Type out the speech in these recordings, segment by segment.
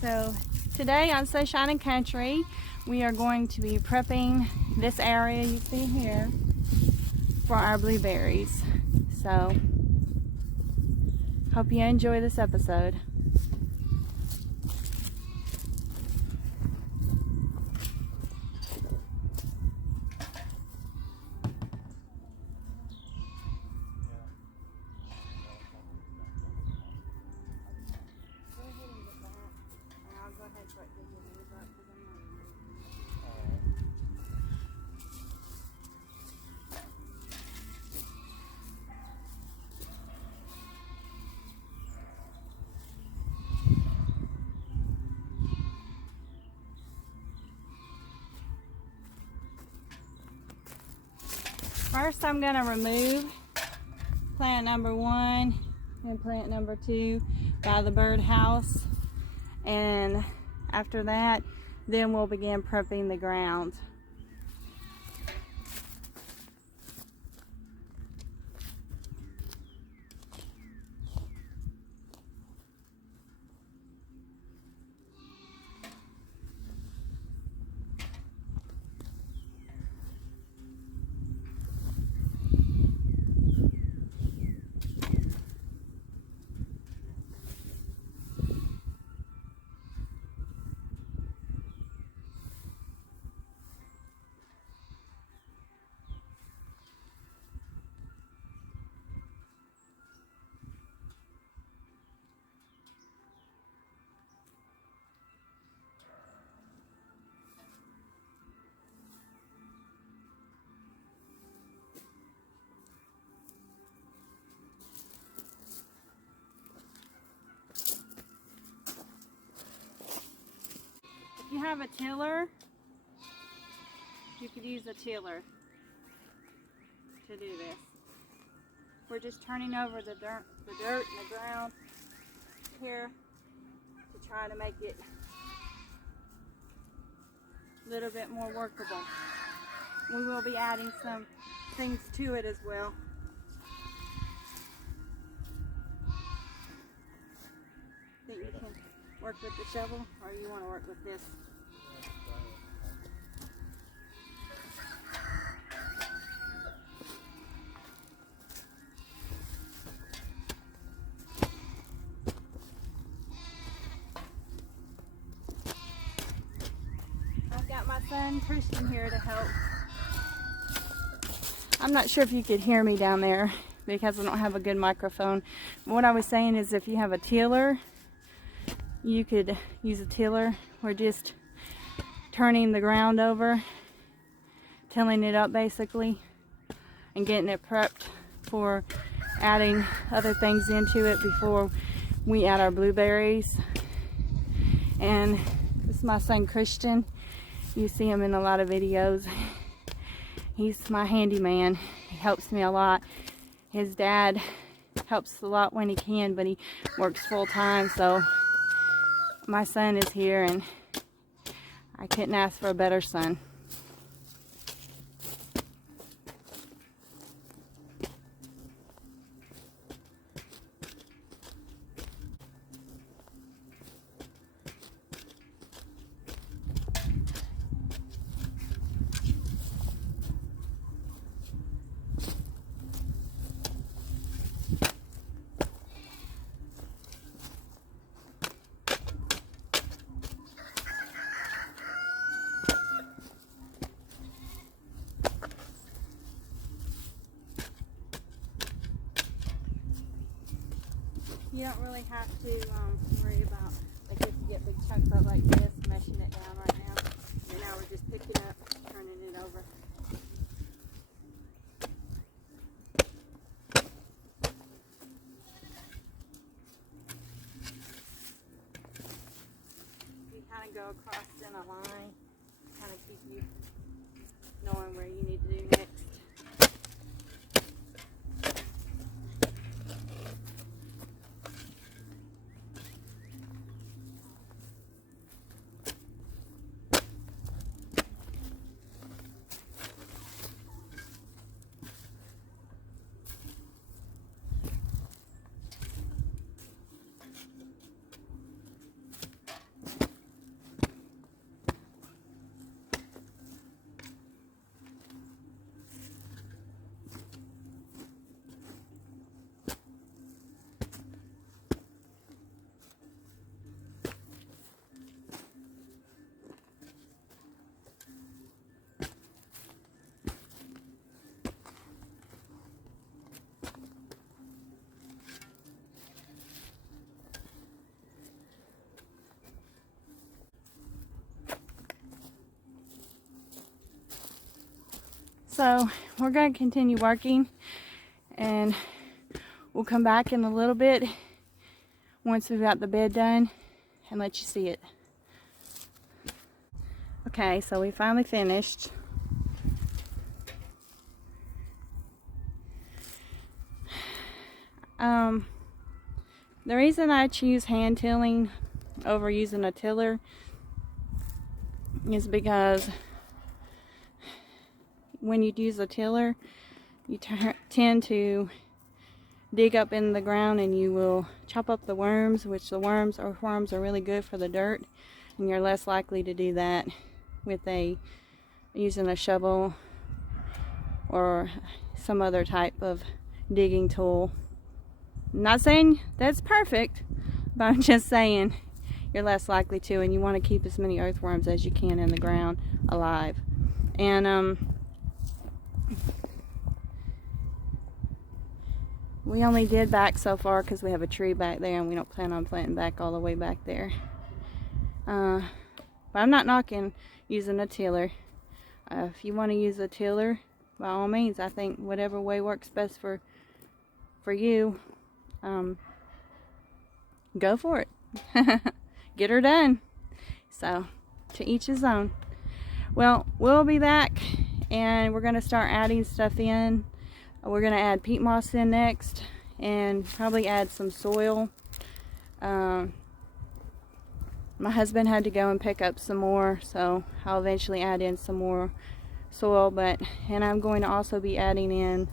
So today on Sunshine and Country, we are going to be prepping this area you see here for our blueberries. So hope you enjoy this episode. First, I'm going to remove plant number 1 and plant number 2 by the birdhouse, and after that, then we'll begin prepping the ground. If you have a tiller, you could use a tiller to do this. We're just turning over the dirt and the ground here to try to make it a little bit more workable. We will be adding some things to it as well. Think you can work with the shovel, or you want to work with this? I've got my son Christian here to help. I'm not sure if you could hear me down there because I don't have a good microphone. What I was saying is, if you have a tiller, you could use a tiller. We're just turning the ground over, tilling it up basically, and getting it prepped for adding other things into it before we add our blueberries. And this is my son Christian. You see him in a lot of videos. He's my handyman. He helps me a lot. His dad helps a lot when he can, but he works full time, so my son is here, and I couldn't ask for a better son. You don't really have to worry about, like, if you get big chunks up like this, meshing it down right now. And now we're just picking up, turning it over. You kind of go across in a line, kind of keep you knowing where you need to do next. So we're going to continue working, and we'll come back in a little bit once we've got the bed done and let you see it. Okay, so we finally finished. The reason I choose hand tilling over using a tiller is because when you use a tiller, you tend to dig up in the ground and you will chop up the worms, which the worms are really good for the dirt, and you're less likely to do that with using a shovel or some other type of digging tool. I'm not saying that's perfect, but I'm just saying you're less likely to, and you want to keep as many earthworms as you can in the ground alive. And we only did back so far because we have a tree back there and we don't plan on planting back all the way back there. But I'm not knocking using a tiller. If you want to use a tiller, by all means, I think whatever way works best for you, go for it. Get her done. So, to each his own. Well, we'll be back and we're going to start adding stuff in. We're going to add peat moss in next and probably add some soil. My husband had to go and pick up some more, so I'll eventually add in some more soil. And I'm going to also be adding in,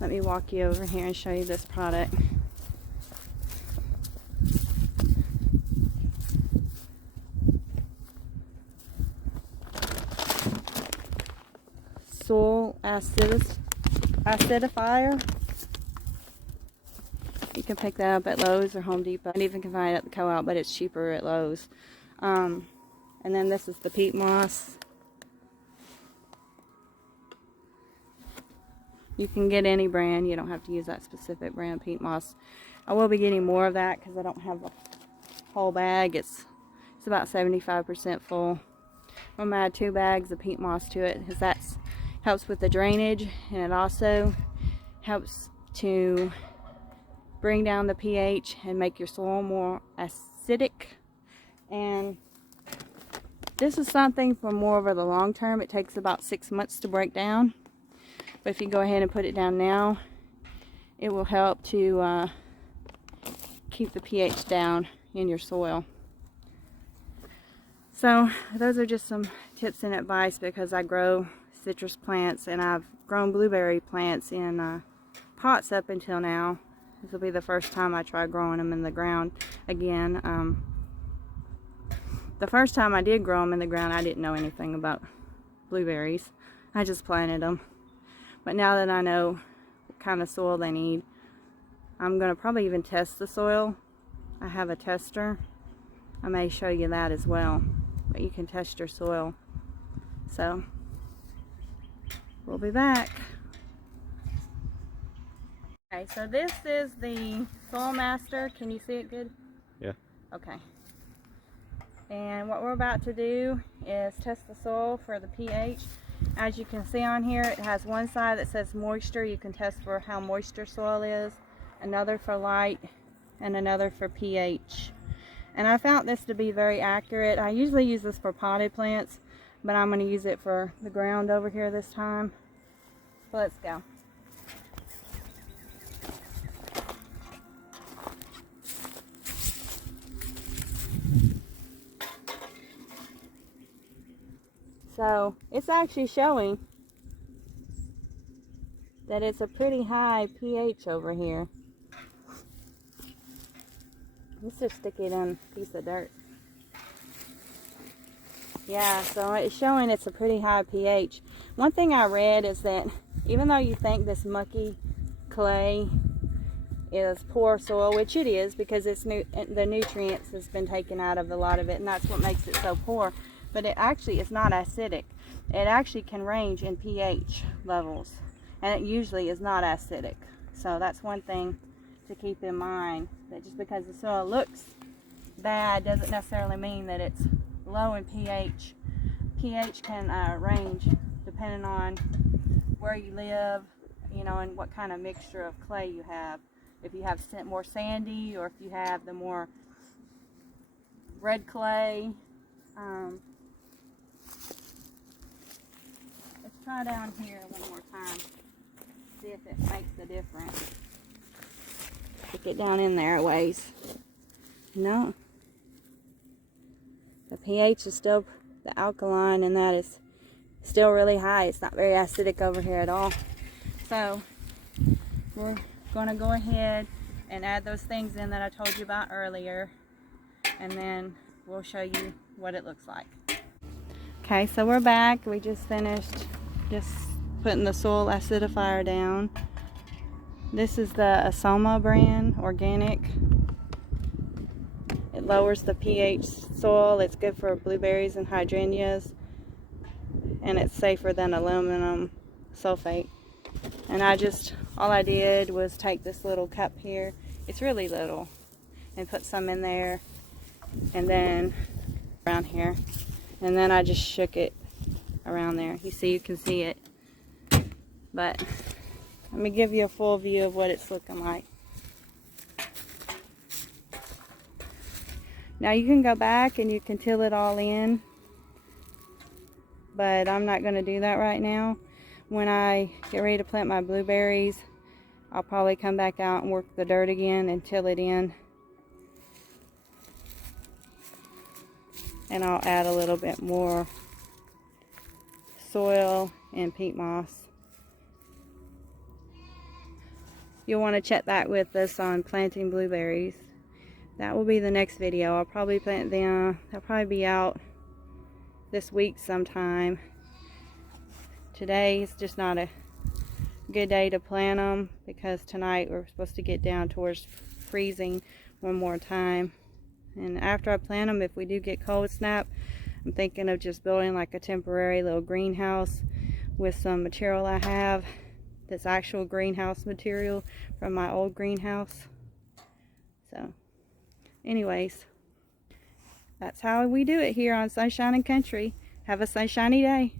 let me walk you over here and show you this product. Soil Acidifer. You can pick that up at Lowe's or Home Depot, and even can find it at the co-op, but it's cheaper at Lowe's. And then this is the peat moss. You can get any brand, you don't have to use that specific brand peat moss. I will be getting more of that because I don't have a whole bag. It's about 75% full. I'm gonna add 2 bags of peat moss to it because that helps with the drainage, and it also helps to bring down the pH and make your soil more acidic. And this is something for more over the long term. It takes about 6 months to break down, but if you go ahead and put it down now, it will help to keep the pH down in your soil. So those are just some tips and advice because I grow citrus plants and I've grown blueberry plants in pots up until now. This will be the first time I try growing them in the ground again. The first time I did grow them in the ground, I didn't know anything about blueberries. I just planted them. But now that I know what kind of soil they need, I'm going to probably even test the soil. I have a tester. I may show you that as well. But you can test your soil. So, we'll be back. Okay, so this is the Soil Master. Can you see it good? Yeah. Okay. And what we're about to do is test the soil for the pH. As you can see on here, it has one side that says moisture. You can test for how moisture soil is, another for light, and another for pH. And I found this to be very accurate. I usually use this for potted plants, but I'm going to use it for the ground over here this time. So let's go. So it's actually showing that it's a pretty high pH over here. Let's just stick it in a piece of dirt. Yeah, so it's showing it's a pretty high pH. One thing I read is that even though you think this mucky clay is poor soil, which it is because it's the nutrients has been taken out of a lot of it, and that's what makes it so poor, but it actually is not acidic. It actually can range in pH levels, and it usually is not acidic. So that's one thing to keep in mind, that just because the soil looks bad doesn't necessarily mean that it's low in pH. pH can range depending on where you live, you know, and what kind of mixture of clay you have. If you have more sandy, or if you have the more red clay. Let's try down here one more time. See if it makes a difference. Stick it down in there a ways. No. The pH is still, the alkaline in that is still really high. It's not very acidic over here at all. So we're going to go ahead and add those things in that I told you about earlier, and then we'll show you what it looks like. Okay, so we're back. We just finished just putting the soil acidifier down. This is the Asoma brand, organic. It lowers the pH soil. It's good for blueberries and hydrangeas, and it's safer than aluminum sulfate. And all I did was take this little cup here, it's really little, and put some in there, and then around here, and then I just shook it around there. You can see it, but let me give you a full view of what it's looking like. Now you can go back and you can till it all in, but I'm not going to do that right now. When I get ready to plant my blueberries, I'll probably come back out and work the dirt again and till it in. And I'll add a little bit more soil and peat moss. You'll want to check that with us on planting blueberries. That will be the next video. I'll probably plant them. They'll probably be out this week sometime. Today is just not a good day to plant them because tonight we're supposed to get down towards freezing one more time. And after I plant them, if we do get cold snap, I'm thinking of just building like a temporary little greenhouse with some material I have that's actual greenhouse material from my old greenhouse. So anyways, that's how we do it here on Sunshine and Country. Have a sunshiny day.